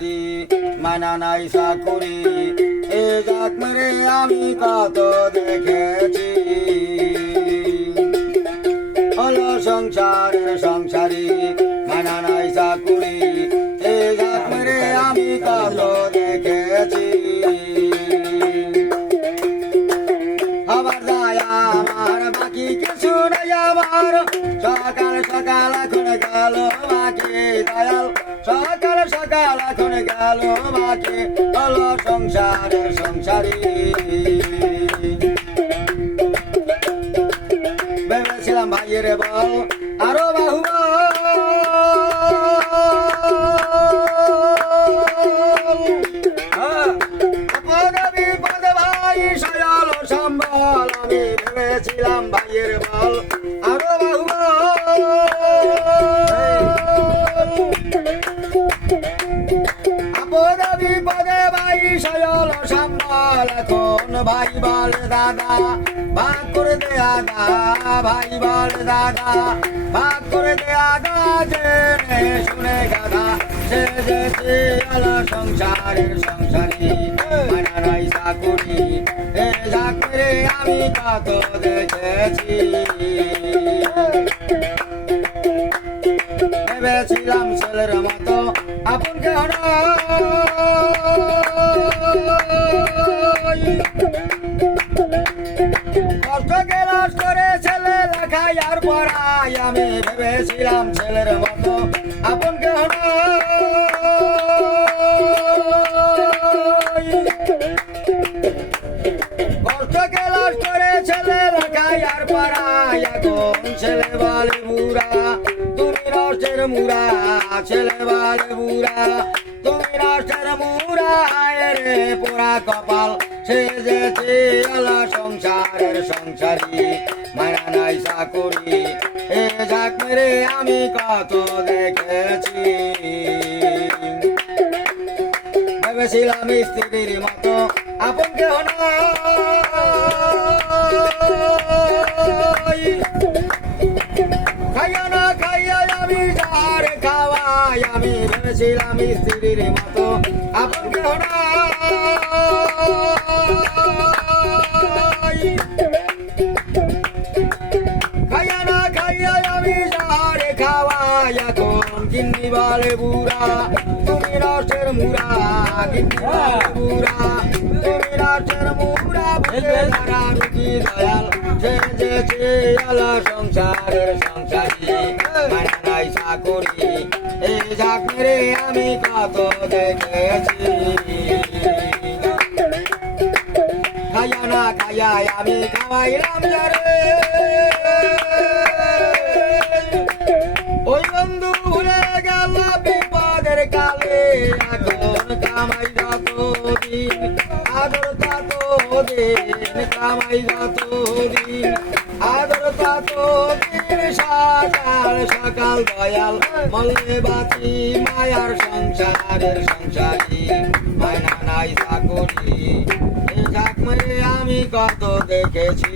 সংসারী মানা নাই চাকুরি এ যাক মেরে আমি কত দেখেছি হলো সংসারের সংসারী মানা নাই চাকুরি এ যাক মেরে আমি কত দেখেছি আবার যায় আমার বাকি কিছু নাই আমার সকাল সকাল এখন গেল বাকি দয়াল সকাল সকাল এখন গেল বাকি হলো সংসারের সংসারী ভেবেছিলাম ভাইয়ের বল আরো বাহুবল সম্বল আমি ভেবেছিলাম ভাইয়ের বল আরো আপদ বিপদে ভাই সয়ল সম্বল এখন ভাই বল দাদা ভাগ করে দে আগা ভাই বল দাদা ভাগ করে দে আগা জেনে শুনে গাধা সে যে আলা সংসারের সংসারী মানা নাই চাকুরি এ যাক মেরে আমি কত দেখেছি ভেবেছিলাম ছেলের মতো আপন কেহ কষ্ট গেলাস করে ছেলে লেখাই আর পড়াই আমি ভেবেছিলাম ছেলের মতো আপন কেহ কষ্ট গেলাস করে ছেলে লেখাই আর পড়াই এখন ছেলে বলে বুড়া তুমি রাষ্ট্রের মুরা ছেলে বলে বুড়া তুমি রাষ্ট্রের মুরা রে পোড়া কপাল সে যে আলা সংসারের সংসারী মায়া নাই চাকুরি এ যাক মেরে আমি কত দেখেছি ভেবেছিলাম স্ত্রীর মতো আপন কেহ খাইয়া না খাইয়া আমি যার খাওয়াই আমি ভেবেছিলাম স্ত্রীর মতো আপন কেহ খাইয়া না খাইয়া আমি যার খাওয়াই এখন গিন্নি বলে বুড়া তুমি রাষ্ট্রের মুরা গিন্নি বলে বুড়া তুমি রাষ্ট্রের মুরা বুঝে তারা রুচি দয়াল যে আলা সংসারের সংসারী মানা নাই চাকুরি এই যাক মেরে আমি কত দেখেছি খাইয়া না খাইয়া আমি খাওয়াইলাম যারে ওই বন্ধু ভুলে গেল বিপদের কালে এখন কামাই যত দিন আদর তত দিন কামাই যত দিন আদর তত দিন সকাল সকাল দয়াল মলে বাতি মায়ার সংসারের সংসারী মায়না নাই চাকুরি এই যাক মেরে আমি কত দেখেছি